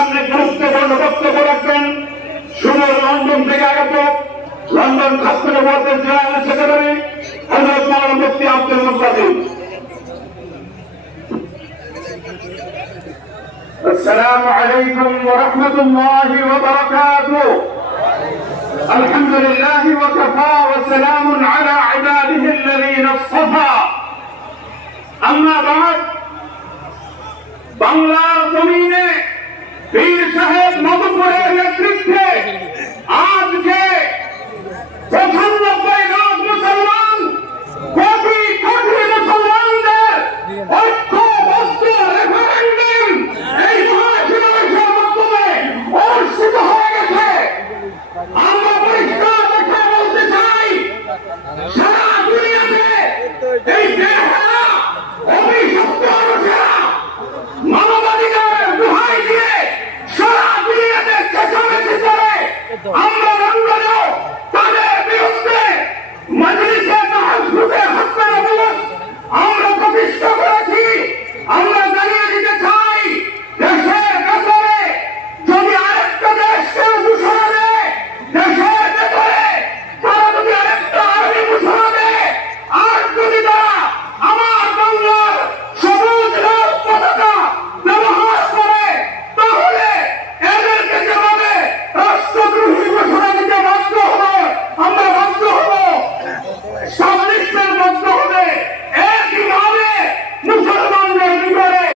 সামনে গুরুত্বপূর্ণ বক্তব্য রাখবেন সুদূর লন্ডন থেকে আগত লন্ডন হাসপাতাল বোর্ডের জেনারেল সেক্রেটারি হযরত মাওলানা মুফতি আব্দুল মুত্তাকিব। السلام عليكم ورحمة الله وبركاته. الحمد لله وكفى وسلام على عباده الذين اصطفى. أما بعد, বাংলার জমিন